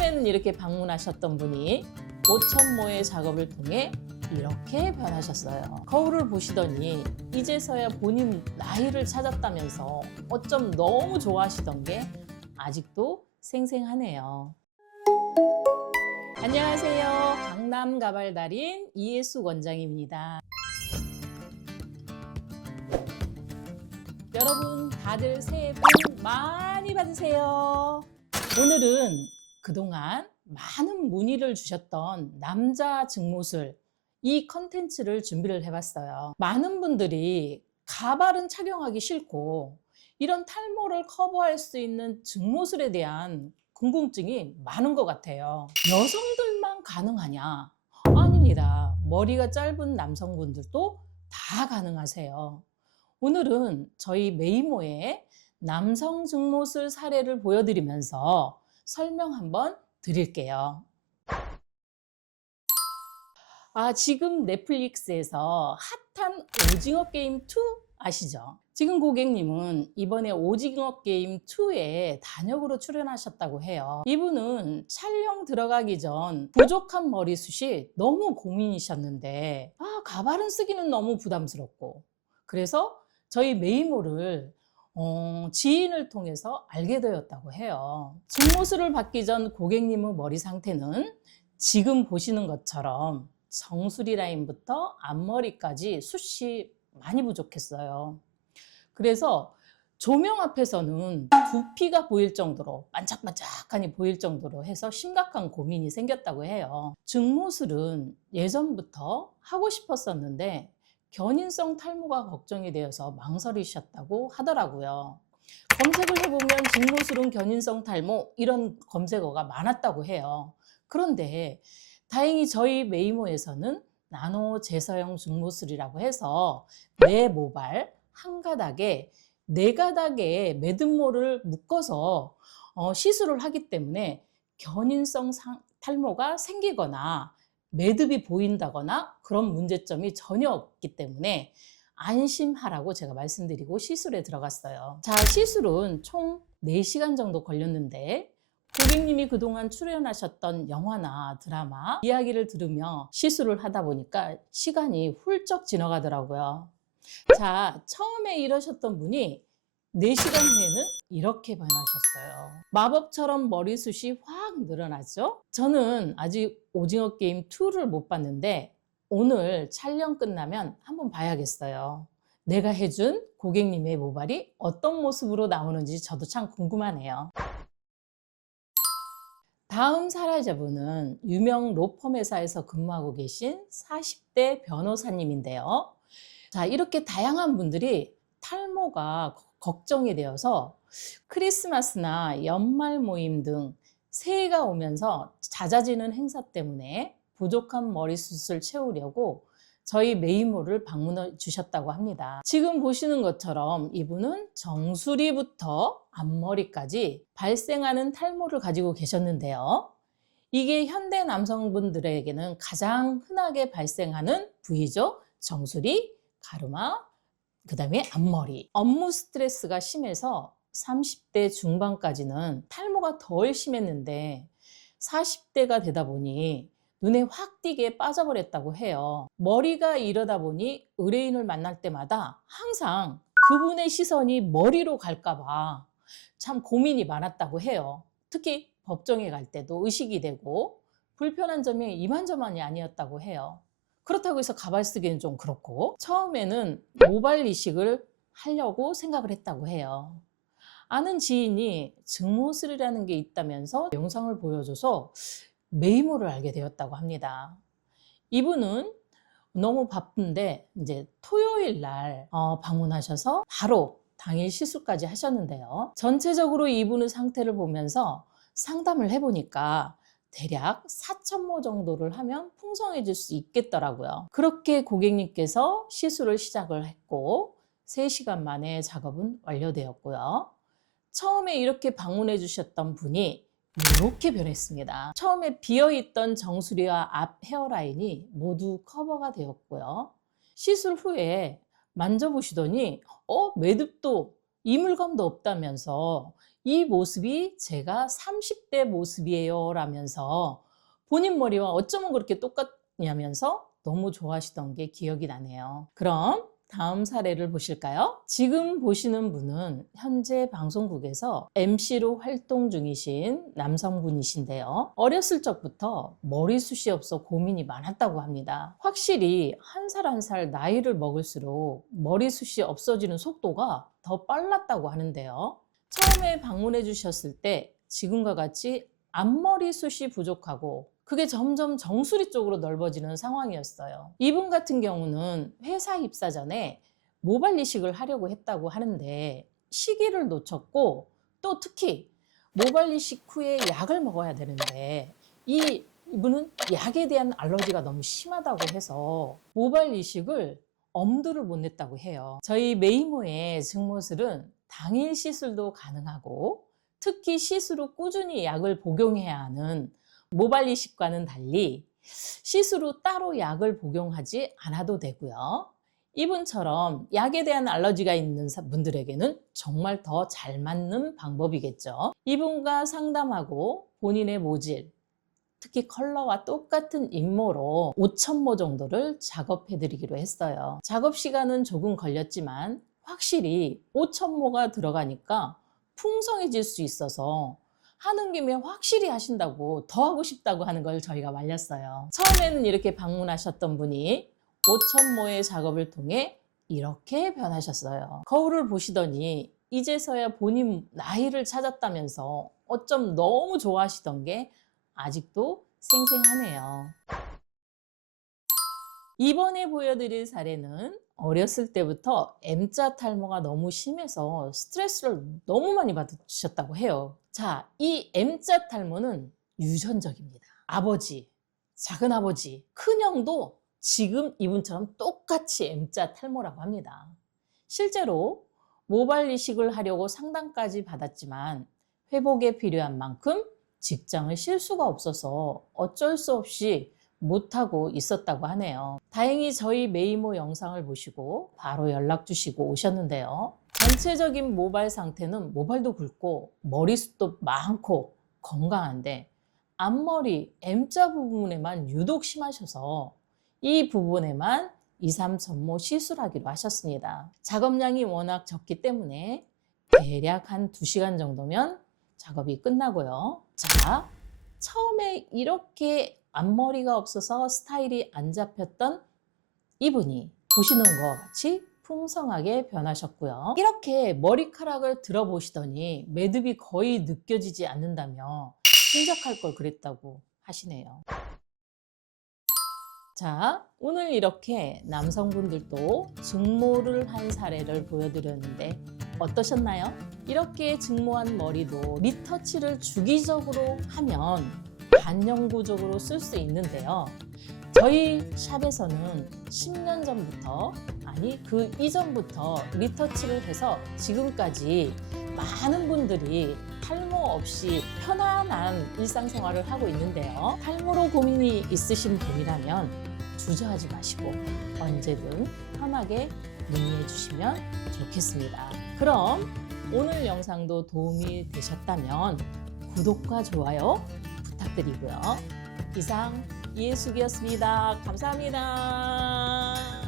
처음에는 이렇게 방문하셨던 분이 5천모의 작업을 통해 이렇게 변하셨어요. 거울을 보시더니 이제서야 본인 나이를 찾았다면서 어쩜 너무 좋아하시던 게 아직도 생생하네요. 안녕하세요. 강남 가발달인 이혜숙 원장입니다. 여러분 다들 새해 복 많이 받으세요. 오늘은 그동안 많은 문의를 주셨던 남자 증모술 이 컨텐츠를 준비를 해봤어요. 많은 분들이 가발은 착용하기 싫고 이런 탈모를 커버할 수 있는 증모술에 대한 궁금증이 많은 것 같아요. 여성들만 가능하냐? 아닙니다. 머리가 짧은 남성분들도 다 가능하세요. 오늘은 저희 메이모의 남성 증모술 사례를 보여드리면서 설명 한번 드릴게요. 지금 넷플릭스에서 핫한 오징어 게임 2 아시죠? 지금 고객님은 이번에 오징어 게임 2에 단역으로 출연하셨다고 해요. 이분은 촬영 들어가기 전 부족한 머리숱이 너무 고민이셨는데 가발은 쓰기는 너무 부담스럽고 그래서 저희 메이모를 지인을 통해서 알게 되었다고 해요. 증모술을 받기 전 고객님의 머리 상태는 지금 보시는 것처럼 정수리 라인부터 앞머리까지 숱이 많이 부족했어요. 그래서 조명 앞에서는 두피가 보일 정도로 반짝반짝하니 보일 정도로 해서 심각한 고민이 생겼다고 해요. 증모술은 예전부터 하고 싶었었는데 견인성 탈모가 걱정이 되어서 망설이셨다고 하더라고요. 검색을 해보면 증모술은 견인성 탈모 이런 검색어가 많았다고 해요. 그런데 다행히 저희 메이모에서는 나노 제서형 증모술이라고 해서 내 모발 한 가닥에 4가닥의 매듭모를 묶어서 시술을 하기 때문에 견인성 탈모가 생기거나 매듭이 보인다거나 그런 문제점이 전혀 없기 때문에 안심하라고 제가 말씀드리고 시술에 들어갔어요. 자, 시술은 총 4시간 정도 걸렸는데 고객님이 그동안 출연하셨던 영화나 드라마 이야기를 들으며 시술을 하다 보니까 시간이 훌쩍 지나가더라고요. 자, 처음에 이러셨던 분이 4시간 후에는 이렇게 변하셨어요. 마법처럼 머리숱이 확 늘어났죠? 저는 아직 오징어 게임 2를 못 봤는데 오늘 촬영 끝나면 한번 봐야겠어요. 내가 해준 고객님의 모발이 어떤 모습으로 나오는지 저도 참 궁금하네요. 다음 사례자분은 유명 로펌 회사에서 근무하고 계신 40대 변호사님인데요. 자, 이렇게 다양한 분들이 탈모가 걱정이 되어서 크리스마스나 연말 모임 등 새해가 오면서 잦아지는 행사 때문에 부족한 머리숱을 채우려고 저희 메이모를 방문해 주셨다고 합니다. 지금 보시는 것처럼 이분은 정수리부터 앞머리까지 발생하는 탈모를 가지고 계셨는데요. 이게 현대 남성분들에게는 가장 흔하게 발생하는 부위죠. 정수리, 가르마, 그 다음에 앞머리. 업무 스트레스가 심해서 30대 중반까지는 탈모가 덜 심했는데 40대가 되다 보니 눈에 확 띄게 빠져버렸다고 해요. 머리가 이러다 보니 의뢰인을 만날 때마다 항상 그분의 시선이 머리로 갈까봐 참 고민이 많았다고 해요. 특히 법정에 갈 때도 의식이 되고 불편한 점이 이만저만이 아니었다고 해요. 그렇다고 해서 가발 쓰기는 좀 그렇고 처음에는 모발 이식을 하려고 생각을 했다고 해요. 아는 지인이 증모술이라는 게 있다면서 영상을 보여줘서 메이모를 알게 되었다고 합니다. 이분은 너무 바쁜데 이제 토요일 날 방문하셔서 바로 당일 시술까지 하셨는데요. 전체적으로 이분의 상태를 보면서 상담을 해보니까 대략 4천모 정도를 하면 풍성해질 수 있겠더라고요. 그렇게 고객님께서 시술을 시작을 했고 3시간 만에 작업은 완료되었고요. 처음에 이렇게 방문해 주셨던 분이 이렇게 변했습니다. 처음에 비어있던 정수리와 앞 헤어라인이 모두 커버가 되었고요. 시술 후에 만져보시더니 매듭도 이물감도 없다면서 이 모습이 제가 30대 모습이에요 라면서 본인 머리와 어쩌면 그렇게 똑같냐면서 너무 좋아하시던 게 기억이 나네요. 그럼 다음 사례를 보실까요? 지금 보시는 분은 현재 방송국에서 MC로 활동 중이신 남성분이신데요. 어렸을 적부터 머리숱이 없어 고민이 많았다고 합니다. 확실히 한 살 한 살 나이를 먹을수록 머리숱이 없어지는 속도가 더 빨랐다고 하는데요. 처음에 방문해 주셨을 때 지금과 같이 앞머리 숱이 부족하고 그게 점점 정수리 쪽으로 넓어지는 상황이었어요. 이분 같은 경우는 회사 입사 전에 모발 이식을 하려고 했다고 하는데 시기를 놓쳤고 또 특히 모발 이식 후에 약을 먹어야 되는데 이분은 약에 대한 알러지가 너무 심하다고 해서 모발 이식을 엄두를 못 냈다고 해요. 저희 메이모의 증모술은 당일 시술도 가능하고 특히 시술 후 꾸준히 약을 복용해야 하는 모발 이식과는 달리 시술 후 따로 약을 복용하지 않아도 되고요. 이분처럼 약에 대한 알러지가 있는 분들에게는 정말 더 잘 맞는 방법이겠죠. 이분과 상담하고 본인의 모질, 특히 컬러와 똑같은 인모로 5,000모 정도를 작업해 드리기로 했어요. 작업 시간은 조금 걸렸지만 확실히 5,000모가 들어가니까 풍성해질 수 있어서 하는 김에 확실히 하신다고 더 하고 싶다고 하는 걸 저희가 말렸어요. 처음에는 이렇게 방문하셨던 분이 5,000모의 작업을 통해 이렇게 변하셨어요. 거울을 보시더니 이제서야 본인 나이를 찾았다면서 어쩜 너무 좋아하시던 게 아직도 생생하네요. 이번에 보여드릴 사례는 어렸을 때부터 M자 탈모가 너무 심해서 스트레스를 너무 많이 받으셨다고 해요. 자, 이 M자 탈모는 유전적입니다. 아버지, 작은아버지, 큰형도 지금 이분처럼 똑같이 M자 탈모라고 합니다. 실제로 모발 이식을 하려고 상담까지 받았지만 회복에 필요한 만큼 직장을 쉴 수가 없어서 어쩔 수 없이 못하고 있었다고 하네요. 다행히 저희 메이모 영상을 보시고 바로 연락 주시고 오셨는데요. 전체적인 모발 상태는 모발도 굵고 머리숱도 많고 건강한데 앞머리 M자 부분에만 유독 심하셔서 이 부분에만 2, 3천모 시술하기로 하셨습니다. 작업량이 워낙 적기 때문에 대략 한 2시간 정도면 작업이 끝나고요. 자, 처음에 이렇게 앞머리가 없어서 스타일이 안 잡혔던 이분이 보시는 것 같이 풍성하게 변하셨고요. 이렇게 머리카락을 들어보시더니 매듭이 거의 느껴지지 않는다며 생각할 걸 그랬다고 하시네요. 자, 오늘 이렇게 남성분들도 증모를 한 사례를 보여드렸는데 어떠셨나요? 이렇게 증모한 머리도 리터치를 주기적으로 하면 반영구적으로 쓸 수 있는데요. 저희 샵에서는 10년 전부터, 아니 그 이전부터 리터치를 해서 지금까지 많은 분들이 탈모 없이 편안한 일상생활을 하고 있는데요. 탈모로 고민이 있으신 분이라면 주저하지 마시고 언제든 편하게 문의해 주시면 좋겠습니다. 그럼 오늘 영상도 도움이 되셨다면 구독과 좋아요 부탁드리고요. 이상 이해숙이었습니다. 감사합니다.